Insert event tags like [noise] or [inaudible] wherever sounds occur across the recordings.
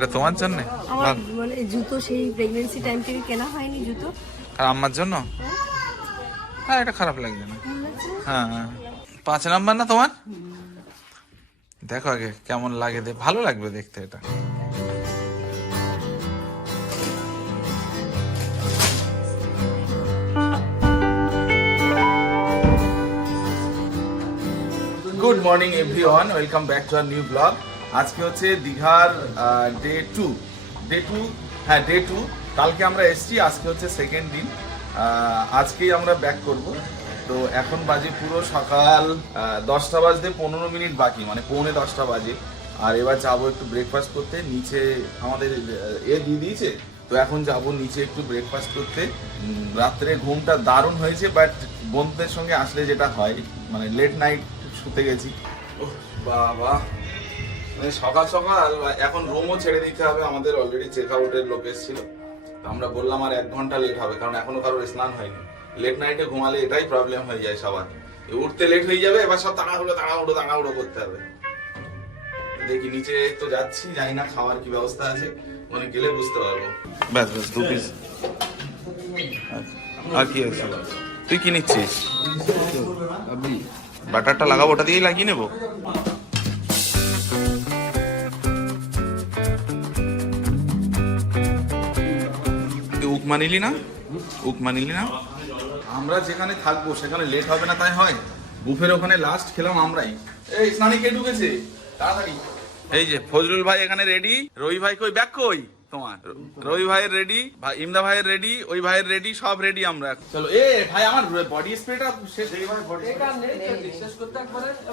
এটা তোমার জন্য? আমার মানে জুতো সেই প্রেগনেন্সি টাইম থেকে কেনা হয়নি জুতো। আর আমার জন্য? হ্যাঁ এটা খারাপ লাগবে না? হ্যাঁ হ্যাঁ। পাঁচ নাম্বার না তোমার? দেখো আগে কেমন লাগে দে ভালো লাগবে দেখতে এটা। Good morning everyone welcome back to our new blog আজকে হচ্ছে দীঘার ডে টু ডে টু হ্যাঁ ডে টু কালকে আমরা এসছি, আজকে হচ্ছে সেকেন্ড দিন। আজকেই আমরা ব্যাক করব। তো এখন বাজে পুরো সকাল দশটা বাজতে পনেরো মিনিট বাকি মানে পৌনে দশটা বাজে। আর এবার যাব একটু ব্রেকফাস্ট করতে। নিচে আমাদের এ দিয়ে দিয়েছে। তো এখন যাব নিচে একটু ব্রেকফাস্ট করতে। রাত্রে ঘুমটা দারুণ হয়েছে বাট বন্ধুদের সঙ্গে আসলে যেটা হয় মানে লেট নাইট শুতে গেছি। বাবা। মানে সকাল সকাল এখন রুমও ছেড়ে দিতে হবে আমাদের অলরেডি চেক আউটের লোক এসেছিল। তো আমরা বললাম আর এক ঘণ্টা লেট হবে কারণ এখনও কারোর স্নান হয়নি। লেট নাইটে ঘুমালে এটাই প্রবলেম হয়ে যায় সবার। উঠতে লেট হয়ে যাবে এবার সব তাড়াহুড়ো তাড়াহুড়ো তাড়াহুড়ো করতে হবে। দেখি নিচে তো যাচ্ছি জানি না খাওয়ার কি ব্যবস্থা আছে ওখানে গেলে বুঝতে পারব। ব্যাস ব্যাস দু পিস আর কি আছে? তুই কি নিচ্ছিস? বাটারটা লাগাবো ওটা দিয়েই লাগিয়ে নেব? উকমা নিলি না? উকমা নিলি না? আমরা যেখানে থাকব সেখানে লেট হবে না তাই হয়? বুফের ওখানে লাস্ট খেলাম আমরাই। এই স্নানি কে ঢুকেছে? তাড়াতাড়ি। এই যে ফজলুল ভাই এখানে রেডি রবি ভাই কই? ব্যাক কই? তোমার। রবি ভাইয়ের রেডি ভাই ইমদা ভাইয়ের রেডি ওই ভাইয়ের রেডি সব রেডি আমরা চলো এ ভাই আমার বডি স্প্রেটা শেষ এই ভাই বডি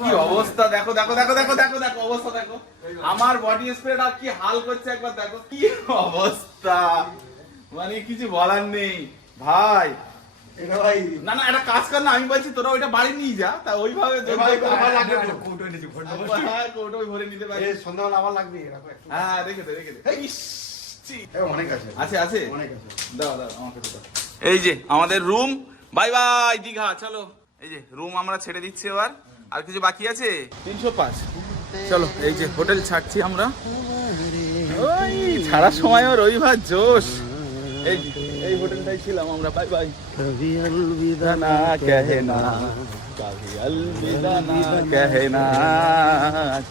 কি অবস্থা? দেখো দেখো দেখো দেখো দেখো দেখো অবস্থা দেখো। আমার বডি স্প্রেটা কি হাল করছে একবার দেখো। কি অবস্থা? মানে কিছু বলার নেই। ভাই। না না এটা কাজ কর না আমি বলছি তোরা ওইটা বাড়ি নিয়ে যা তা ওইভাবে হ্যাঁ, ভরে নিতে সন্ধ্যাবেলা আবার লাগবে হ্যাঁ রেখে দে রেখে দে। এই, ইস, ছি। এ, অনেক আছে। আছে আছে? অনেক আছে। দাও দাও আমাকে দাও। এই যে আমাদের রুম। বাই বাই দীঘা চলো। এই যে রুম আমরা ছেড়ে দিচ্ছি এবার। আর কিছু বাকি আছে? তিনশো পাঁচ। চলো এই যে হোটেল ছাড়ছি আমরা। ওই ছাড়ার সময়ও রবিবার জোশ। এই এই হোটেলটাই ছিলাম আমরা বাই বাই। কবি অলবিদা না কহেনা কবি অলবিদা না কহেনা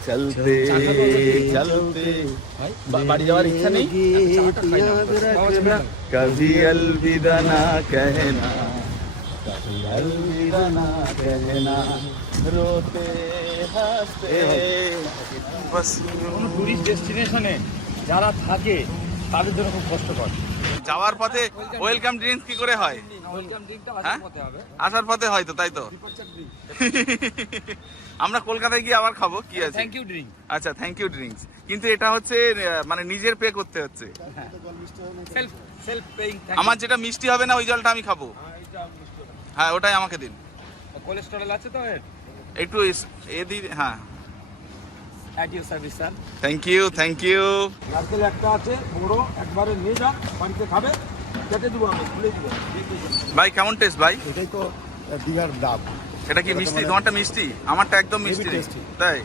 চলতে চলতে। বাড়ি যাওয়ার ইচ্ছা নেই? কবি অলবিদা না কহেনা না রোতে হাসতে। ডেস্টিনেশনে যারা থাকে তাদের জন্য খুব কষ্টকর। যাওয়ার পথে ওয়েলকাম ড্রিঙ্কস কি করে হয়? হ্যাঁ? আসার পথে হয়তো তাই তো? আমরা কলকাতায় গিয়ে আবার খাব কি আছে? থ্যাংক ইউ ড্রিঙ্ক আচ্ছা থ্যাংক ইউ ড্রিঙ্কস কিন্তু এটা হচ্ছে মানে নিজের পে করতে হচ্ছে। আমার যেটা মিষ্টি হবে না ওই জলটা আমি খাব। হ্যাঁ ওটাই আমাকে দিন। কোলেস্টেরল আছে তো একটু এ দিন হ্যাঁ। At your service sir thank you thank you নারকেল একটা আছে বড় একবারে নিয়ে যান বাড়িতে খাবে কেটে দেবো আমি খুলে দেবো। ভাই কেমন টেস্ট ভাই? এটাই তো দীঘার ডাব। এটা কি মিষ্টি? তোমারটা মিষ্টি? আমারটা একদম মিষ্টি। তাই?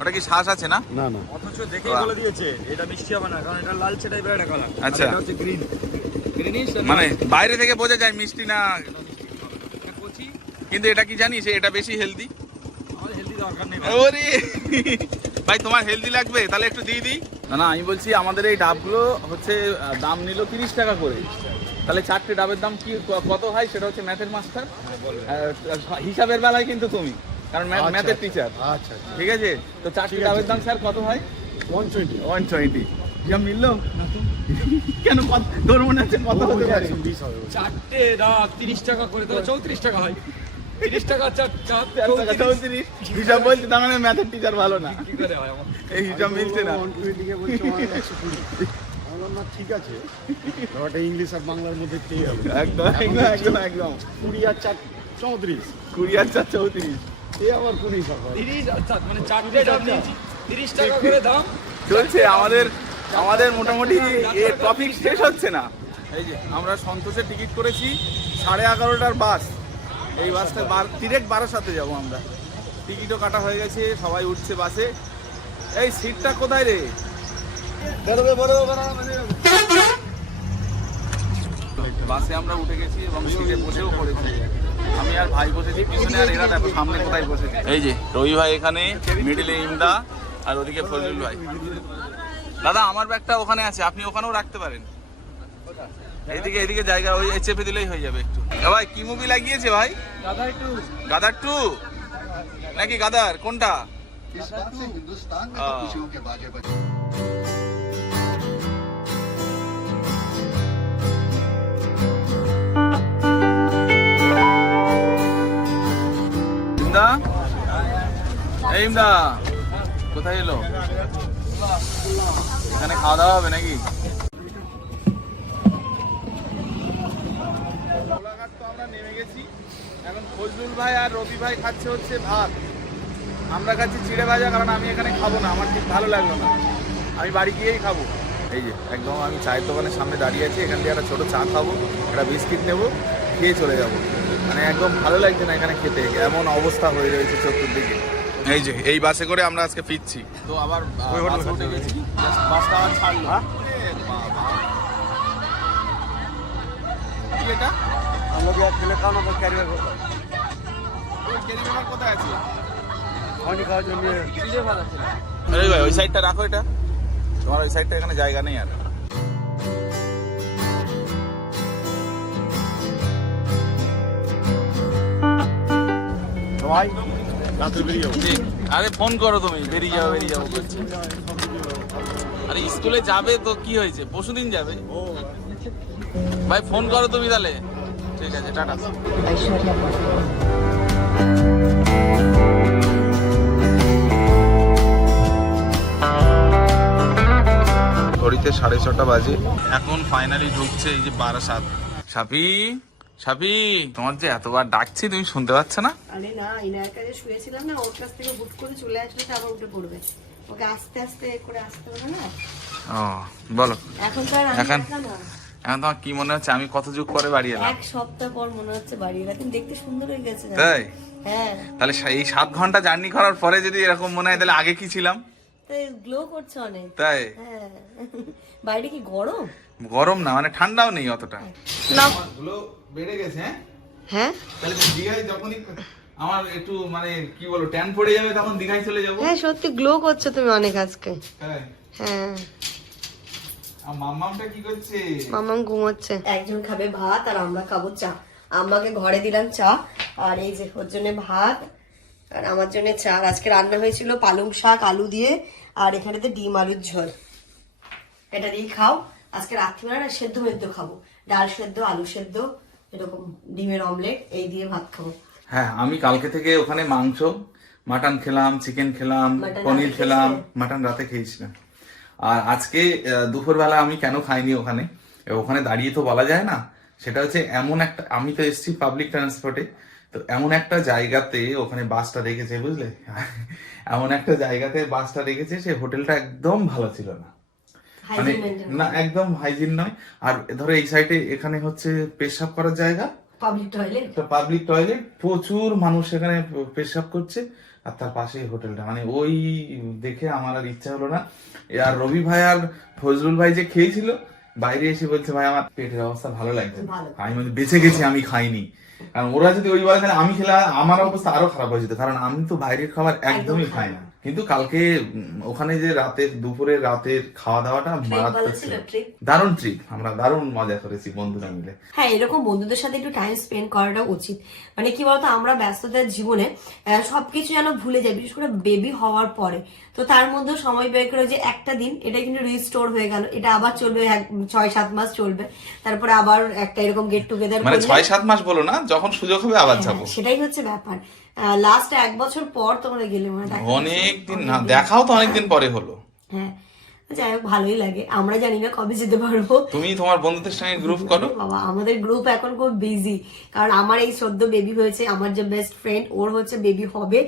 ওটা কি শ্বাস আছে না? না না। অথচ দেখেই। বলে দিয়েছে এটা মিষ্টি হবে না কারণ এটা লালচে টাইপের একটা কালার আচ্ছা। এটা হচ্ছে গ্রিন মানে বাইরে থেকে বোঝা যায় মিষ্টি না কিন্তু এটা কি জানিস? এটা বেশি হেলদি আমাদের হেলদি দরকার নেই ওরে! ভাই তোমার হেলদি লাগবে? তাহলে একটু দিয়ে দিই। না না আমি বলছি আমাদের এই ডাবগুলো হচ্ছে দাম নিল তিরিশ টাকা করে। তাহলে চারটে ডাবের দাম কি কত হয় সেটা হচ্ছে ম্যাথের মাস্টার হিসাবের বেলায় কিন্তু তুমি কারণ আচ্ছা, ম্যাথের আচ্ছা। টিচার আচ্ছা। ঠিক আছে? তো চারটে ডাবের দাম স্যার কত হয় ওয়ান টোয়েন্টি ওয়ান টোয়েন্টি যা মিললো? কেন তোর মনে হচ্ছে কত হতে পারে। চারটে ডাব তিরিশ টাকা করে তাহলে চৌত্রিশ টাকা হয়। তিরিশ টাকা চার চার চার টাকা চৌত্রিশ। হিসাব বলছি তার মানে ম্যাথের টিচার ভালো না। কি করে হয় এই হিসাব মিলছে না। ঠিক আছে। ইংলিশ আর বাংলার মধ্যে একদম একদম একদম একদম। কুড়ি আর চার চৌত্রিশ। কুড়ি আর চার চৌত্রিশ। এ আবার তিরিশ আচ্ছা মানে চারটে ডাব নিয়েছি। তিরিশ টাকা করে দাম। চলছে আমাদের আমাদের মোটামুটি এ টপিক শেষ হচ্ছে না। এই যে আমরা সন্তোষে টিকিট করেছি সাড়ে এগারোটার বাস এই বাসটা বার, ডিরেক্ট বারাসাতে যাব আমরা। টিকিটও কাটা হয়ে গেছে, সবাই উঠছে বাসে। এই সিটটা কোথায় রে? বাসে আমরা উঠে গেছি এবং সিটে বসেও পড়েছি। আমি আর ভাই বসেছি, পিছনে আর সামনে কোথায় এই যে, রবি ভাই এখানে ইমদা, আর ওদিকে ফজলুল ভাই। দাদা, আমার ব্যাগটা ওখানে আছে, আপনি ওখানেও রাখতে পারেন। এদিকে এদিকে জায়গা ওই চেপে দিলেই হয়ে যাবে একটু। ভাই কি মুভি লাগিয়েছে ভাই? গাদার টু। গাদার টু? নাকি গাদার কোনটা? হিন্দুস্তান কোথায় এলো? এখানে খাওয়া দাওয়া হবে নাকি? ফজলুল ভাই আর রবি ভাই খাচ্ছে হচ্ছে ভাত। আমরা খাচ্ছি চিড়ে ভাজা কারণ আমি এখানে খাব না আমার ঠিক ভালো লাগল না। আমি বাড়ি গিয়েই খাব। এই যে একদম আমি চায়ের দোকানের সামনে দাঁড়িয়ে আছি এখান থেকে একটা ছোটো চা খাব একটা বিস্কিট নেব খেয়ে চলে যাব। মানে একদম ভালো লাগছে না এখানে খেতে এমন অবস্থা হয়ে রয়েছে চতুর্দিকে। এই যে এই বাসে করে আমরা আজকে ফিরছি। তো আবার বাসে উঠে গেছি। বাসটা আবার ছাড়লো। হ্যাঁ? এটা? আমরা ক্যারিয়ার ওই সাইডটা রাখো এটা। তোমার ওই সাইডটা এখানে জায়গা নেই আর। আরে ফোন করো তুমি বেরিয়ে যাও বেরিয়ে যাও করছে আরে স্কুলে যাবে তো কি হয়েছে? পরশু দিন যাবে। ভাই ফোন করো তুমি তাহলে। ঠিক আছে টাটা। ঘড়িতে সাড়ে ছটা বাজে। এখন ফাইনালি ঢুকছে এই যে বারাসাত সাপি সাপি তোমার যে এতবার ডাকছি তুমি শুনতে পাচ্ছ না? আরে না ইনার কাছে শুয়েছিলাম না ওর কাছ থেকে হুট করে চলে আসবে তো আবার উঠে পড়বে। ওকে আস্তে আস্তে করে আসতে হবে না? ও বলো। এখন? তো আর এখন-। এখন তোমার কি মনে হচ্ছে? আমি কত যুগ পরে বাড়ি এলাম? এক সপ্তাহ পর মনে হচ্ছে বাড়ি এলা কিন্তু দেখতে সুন্দর হয়ে গেছে তাই? হ্যাঁ। তাহলে এই সাত ঘণ্টা জার্নি করার পরে যদি এরকম মনে হয় তাহলে আগে কি ছিলাম? তাই গ্লো করছে অনেক। তাই? হ্যাঁ। বাইরে কি গরম? গরম না মানে ঠান্ডাও নেই অতটা। না। গুলো বেড়ে গেছে হ্যাঁ? হ্যাঁ? তাহলে দীঘায় যখনই আমার একটু মানে কি বলব ট্যান পড়ে যাবে তখন দীঘায় চলে যাব। হ্যাঁ সত্যি গ্লো করছ তুমি অনেক আজকে। হ্যাঁ। আর কি করছে? মামাম ঘুমোচ্ছে। একজন খাবে ভাত আর আমরা খাব চা। আম্মাকে ঘরে দিলাম চা। আর এই যে ওর জন্য ভাত আর আমার জন্য চা। আর আজকে রান্না হয়েছিল পালং শাক আলু দিয়ে আর এখানেতে ডিম আলুর ঝোল। এটা দিয়ে খাও। আজকে রাত্রিবেলা না সেদ্ধ মেদ্ধ খাব। ডাল সেদ্ধ আলু সেদ্ধ এরকম ডিমের অমলেট এই দিয়ে ভাত খাব। হ্যাঁ আমি কালকে থেকে ওখানে মাংস মাটন খেলাম চিকেন খেলাম পনির খেলাম মাটন রাতে খেয়েছিলাম। আর আজকে দুপুরবেলা আমি কেন খাইনি ওখানে? ওখানে দাঁড়িয়ে তো বলা যায় না। সেটা হচ্ছে এমন একটা আমি তো এসেছি পাবলিক ট্রান্সপোর্টে তো এমন একটা জায়গাতে ওখানে বাসটা রেখেছে বুঝলে? [laughs] এমন একটা জায়গাতে বাসটা রেখেছে সে হোটেলটা একদম ভালো ছিল না। মানে না একদম হাইজিন নয়। আর ধরো এই সাইডে এখানে হচ্ছে পেশাব করার জায়গা। পাবলিক টয়লেট পাবলিক টয়লেট প্রচুর মানুষ এখানে পেশাব করছে। আর তার পাশেই হোটেলটা। মানে ওই দেখে আমার আর ইচ্ছা হলো না। আর রবি ভাই আর ফজলুল ভাই যে খেয়েছিল বাইরে এসে বলছে ভাই আমার পেটের অবস্থা ভালো লাগছে। আমি মানে বেঁচে গেছি আমি খাইনি। কারণ ওরা যদি ওই বলে আমি খেলে আমার অবস্থা আরও খারাপ হয়ে যেত। কারণ আমি তো বাইরের খাবার একদমই খাই না। কিন্তু কালকে ওখানে যে রাতের দুপুরে রাতের খাওয়া দাওয়াটা মারাত্মক ছিল। দারুণ ট্রিপ আমরা দারুণ মজা করেছি বন্ধুরা মিলে। হ্যাঁ এরকম বন্ধুদের সাথে একটু টাইম স্পেন্ড করাটা উচিত। মানে কি বলতো আমরা ব্যস্ততার জীবনে সবকিছু যেন ভুলে যাই বিশেষ করে বেবি হওয়ার পরে। তো তার মধ্যে সময় বের করে যে একটা দিন এটা কিন্তু রিস্টোর হয়ে গেল। এটা আবার চলবে এক ছয় সাত মাস চলবে। তারপরে আবার একটা এরকম গেট টুগেদার মানে ছয় সাত মাস বলো না যখন সুযোগ হবে আবার যাব। সেটাই হচ্ছে ব্যাপার। লাস্ট এক বছর পর তোমরা গেলে মনে অনেক দিন না দেখাও তো অনেকদিন পরে হলো। হ্যাঁ যাই হোক ভালোই লাগে। আমরা জানি না কবে যেতে পারব। তুমি তোমার বন্ধুদের সঙ্গে গ্রুপ করো। [laughs] বাবা আমাদের গ্রুপ এখন খুব বিজি কারণ আমার এই সদ্য বেবি হয়েছে আমার যে বেস্ট ফ্রেন্ড ওর হচ্ছে বেবি হবে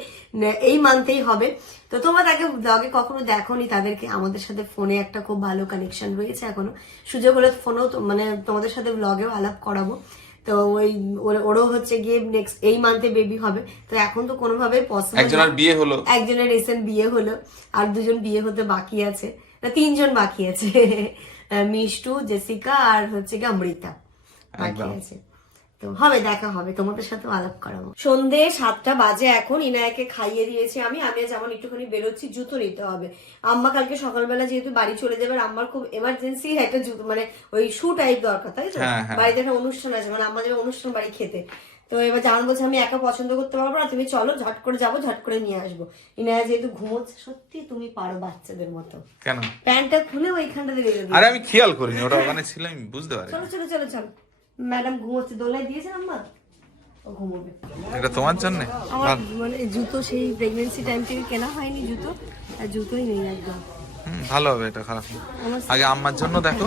এই মান্থেই হবে। তো তোমরা তাকে ব্লগে কখনো দেখোনি? তাদেরকে আমাদের সাথে ফোনে একটা খুব ভালো কানেকশন রয়েছে এখনও। সুযোগ হলে ফোনেও মানে তোমাদের সাথে ব্লগেও আলাপ করাবো। তো ওই ওরও হচ্ছে গিয়ে নেক্সট এই মান্থে বেবি হবে। তো এখন তো কোনোভাবে পসিবল একজনের বিয়ে হলো। একজনের রিসেন্ট বিয়ে হলো। আর দুজন বিয়ে হতে বাকি আছে। না তিনজন বাকি আছে। মিষ্টু জেসিকা আর হচ্ছে কি অমৃতা। বাকি আছে। হবে দেখা হবে। তোমাদের সাথে আলাপ করাবো। সন্ধে সাতটা বাজে এখন। ইনায়াকে খাইয়ে দিয়েছি আমি। আমি যেমন একটুখানি বেরোচ্ছি জুতো নিতে হবে। আম্মা কালকে সকালবেলা যেহেতু বাড়ি চলে যাবে আর আম্মার খুব এমার্জেন্সি একটা জুতো মানে ওই শু টাইপ দরকার তাই তো? হ্যাঁ, হ্যাঁ। বাড়িতে একটা অনুষ্ঠান আছে মানে আম্মা যাবে অনুষ্ঠান বাড়ি খেতে। তো এবার জামান বলছে আমি একা পছন্দ করতে পারব না তুমি চলো ঝট করে যাব ঝট করে নিয়ে আসব। ইনায়া যেহেতু ঘুমোচ্ছে সত্যি তুমি পারো বাচ্চাদের মতো। কেন? প্যান্টটা খুলে ওইখানটাতে আরে আমি খেয়াল করিনি ওটা ওখানে ছিল আমি বুঝতে পারি চলো চলো চলো চলো। ম্যাডাম ঘুমোচ্ছে দোলায় দিয়েছেন আম্মা এটা তোমার জন্য? মানে জুতো সেই টাইম থেকে কেনা হয়নি জুতো আর জুতোই নেই একদম। ভালো হবে এটা খারাপ না। আগে আম্মার জন্য দেখো।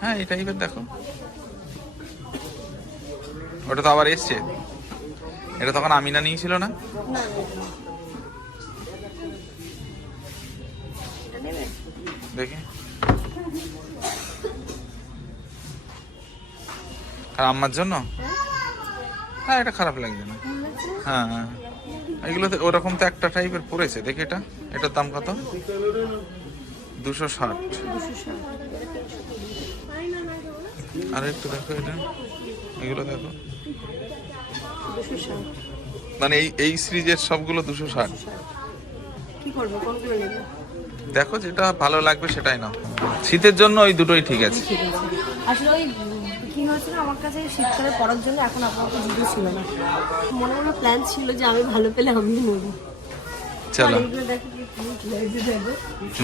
হ্যাঁ এই টাইপের দেখো। ওটা তো আবার এসছে। এটা তখন আমিনা নিয়েছিল না? দেখি। আর আম্মার জন্য? হ্যাঁ এটা খারাপ লাগছে না। হ্যাঁ হ্যাঁ। এগুলো তো ওরকম তো একটা টাইপের পড়েছে, দেখি এটা। এটার দাম কত? দুশো ষাট। আর একটু দেখো এটা। এগুলো দেখো। মানে এই এই সিরিজের সবগুলো দুশো ষাট। কি করব? কোনগুলো নেবে? দেখো যেটা ভালো লাগবে সেটাই নাও। শীতের জন্য ওই দুটোই ঠিক আছে। আসলে ওই কি হয়েছিল আমার কাছে শীতকালে পড়ার জন্য এখন আপাতত জুতো ছিল না মনে মনে প্ল্যান ছিল যে আমি ভালো পেলে আমিও নেব চলো।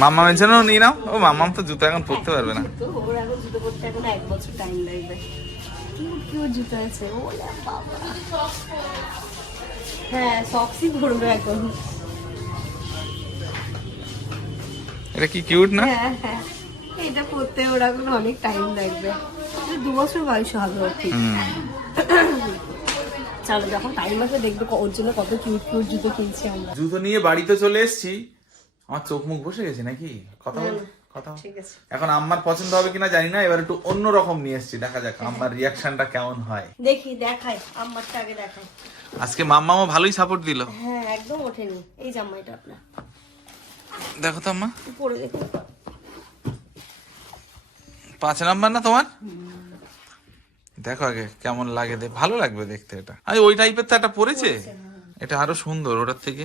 মাম্মামের জন্য নিয়ে নাও। ও মাম্মাম তো জুতো এখন পরতে পারবে না। ওর এখন জুতো পরতে এখন এক বছর টাইম লাগবে। কিউট কিউট জুতো আছে। ওলে বাবা। হ্যাঁ সক্সই পরবে এখন। এটা কি কিউট না? হ্যাঁ হ্যাঁ। এটা পরতে ওর এখন অনেক টাইম লাগবে। দু বছর বয়স হবে ওর ঠিক। চলো যখন টাইম আছে দেখবে ওর জন্য কত কিউট কিউট জুতো কিনছি আমরা। জুতো নিয়ে বাড়িতে চলে এসেছি। আমার চোখ মুখ বসে গেছে নাকি? কথা বল কথা বল। ঠিক আছে। এখন আম্মার পছন্দ হবে কিনা জানি না এবার একটু অন্য রকম নিয়ে এসেছি। দেখা যাক আম্মার রিয়াকশনটা কেমন হয়। দেখি দেখাই আম্মারটা আগে দেখাই। আজকে মাম্মাও ভালোই সাপোর্ট দিল। হ্যাঁ একদম ওঠেনি। এই জামাইটা আপনার। দেখো তো আম্মা। দেখুন পাঁচ নাম্বার না তোমার? দেখো আগে কেমন লাগে দে ভালো লাগবে দেখতে এটা। আরে ওই টাইপের তো একটা পড়েছে। এটা আরও সুন্দর ওটার থেকে।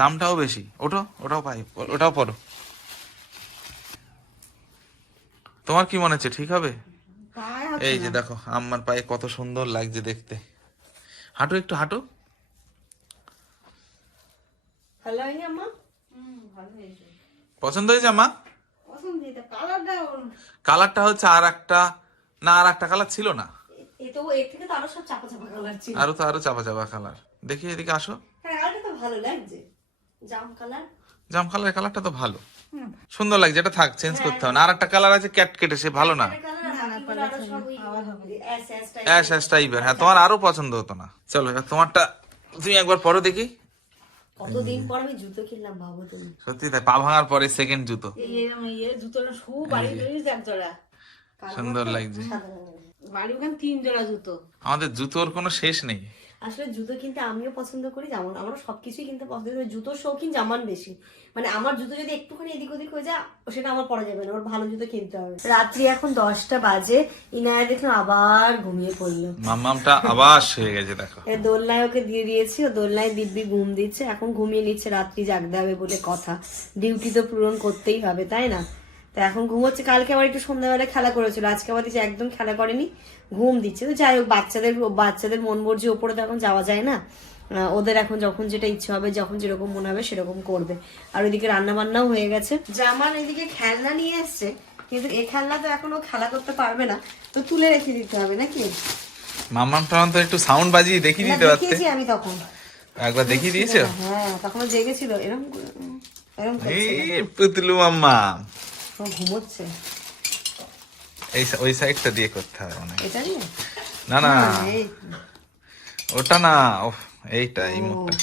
দামটাও বেশি। ওটো ওটাও পাই ওটাও পড়ো। তোমার কি মনে হচ্ছে ঠিক হবে? এই যে দেখো আম্মার পায়ে কত সুন্দর লাগছে দেখতে। হাঁটো একটু হাঁটো। ভালো হয়নি আম্মা। পছন্দ হয়েছে এটা কালারটা কালারটা হচ্ছে আর একটা না আর একটা কালার ছিল না। আরও চাপা চাপা কালার তো আরও চাপা চাপা কালার। দেখি এদিকে আসো। হ্যাঁ জাম কালার। কালারের কালারটা তো ভালো। সুন্দর লাগছে এটা থাক চেঞ্জ করতে হবে না। আর একটা কালার আছে ক্যাট কেটে সে ভালো না। অ্যাশ অ্যাশ টাইপের হ্যাঁ তোমার আরও পছন্দ হতো না। চলো তোমারটা তুমি একবার পরো দেখি। কতদিন পর আমি জুতো কিনলাম ভাবো তুমি। সত্যি তাই পা ভাঙার পরে সেকেন্ড জুতো। জুতোটা শু বাড়ি এক জোড়া। সুন্দর লাগছে। বাড়ি ওখানে তিন জোড়া জুতো। আমাদের জুতোর কোনো শেষ নেই। আসলে জুতো কিনতে আমিও পছন্দ করি যেমন আমরা সবকিছুই কিনতে পছন্দ করি জুতোর শৌখিন জামান বেশি। মানে আমার জুতো যদি একটুখানি এদিক ওদিক হয়ে যায় সেটা আমার পরা যাবে না ওর ভালো জুতো কিনতে হবে। রাত্রি এখন দশটা বাজে ইনায়া দেখলাম আবার ঘুমিয়ে পড়ল। মাম্মামটা আবার হয়ে গেছে দেখো। এ দোলনায় ওকে দিয়ে দিয়েছি ও দোলনায় দিব্যি ঘুম দিচ্ছে এখন ঘুমিয়ে নিচ্ছে রাত্রি জাগতে হবে বলে কথা। ডিউটি তো পূরণ করতেই হবে তাই না? তো এখন ঘুমোচ্ছে কালকে আবার একটু সন্ধ্যাবেলা খেলা করেছিল আজকে আবার দিচ্ছে একদম খেলা করেনি ঘুম দিচ্ছে। তো যাই হোক বাচ্চাদের বাচ্চাদের মন মর্জি ওপরে তো এখন যাওয়া যায় না। ওদের এখন যখন যেটা ইচ্ছে হবে যখন যেরকম মনে হবে সেরকম করবে। আর ওইদিকে রান্না বান্নাও হয়ে গেছে। জামান এদিকে খেলনা নিয়ে এসছে কিন্তু এই খেলনা তো এখনও খেলা করতে পারবে না। তো তুলে রেখে দিতে হবে নাকি? মাম্মামটা তো একটু সাউন্ড বাজিয়ে দেখিয়ে দিতে পারতে। দেখিয়েছি আমি তখন। একবার দেখিয়ে দিয়েছ? হ্যাঁ তখন জেগেছিল এরকম এরকম পুতলু মাম্মা। ও ঘুমোচ্ছে এই ওই সাইডটা দিয়ে করতে হয়। এটা নিয়ে? না না। ওটা না এইটা এই মুখটা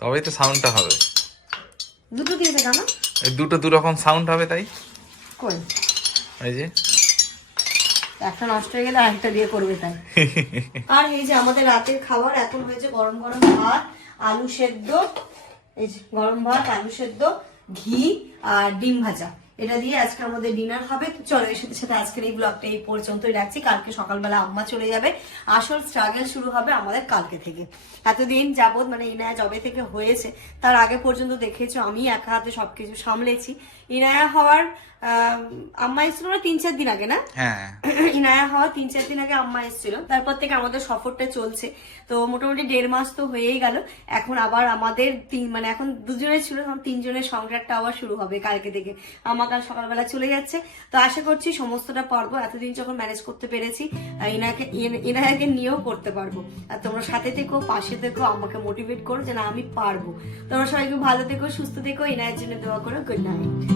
তবেই তো সাউন্ডটা হবে। দুটো দিয়েছে কেন? এই দুটো দু রকম সাউন্ড হবে তাই। কই? এই যে। একটা নষ্ট হয়ে গেলে আরেকটা দিয়ে করবে তাই। [laughs] আর এই যে আমাদের রাতের খাবার এখন হয়েছে গরম গরম ভাত আলু সেদ্ধ এই গরম ভাত, আলু সেদ্ধ, ঘি আর ডিম ভাজা। এটা দিয়ে আজকে আমাদের ডিনার হবে। চলো, এর সাথে সাথে আজকের এই ব্লগটা এই পর্যন্তই রাখছি। কালকে সকালবেলা আম্মা চলে যাবে। আসল স্ট্রাগল শুরু হবে আমাদের কালকে থেকে। এতদিন যাবত মানে ইনায়া জবে থেকে হয়েছে। তার আগে পর্যন্ত দেখেছ, আমি একা হাতে সবকিছু সামলেছি। ইনায়া হওয়ার আহ, আম্মা এসেছিল না তিন চার দিন আগে না? হ্যাঁ। [clears throat] ইনায়া হওয়া তিন চার দিন আগে আম্মা এসেছিল। তারপর থেকে আমাদের সফরটা চলছে। তো মোটামুটি দেড় মাস তো হয়েই গেল। এখন আবার আমাদের তিন মানে এখন দুজনের ছিল এখন তিনজনের সংসারটা আবার শুরু হবে কালকে থেকে। আমা কাল সকালবেলা চলে যাচ্ছে। তো আশা করছি সমস্তটা পারব। এতদিন যখন ম্যানেজ করতে পেরেছি ইনাকে ইন- ইনায়াকে নিয়েও করতে পারব। আর তোমরা সাথে থেকো পাশে থেকো আমাকে মোটিভেট করো যে না আমি পারব। তোমরা সবাইকে ভালো থেকো সুস্থ থেকো। ইনায়ের জন্য দোয়া করো। Good night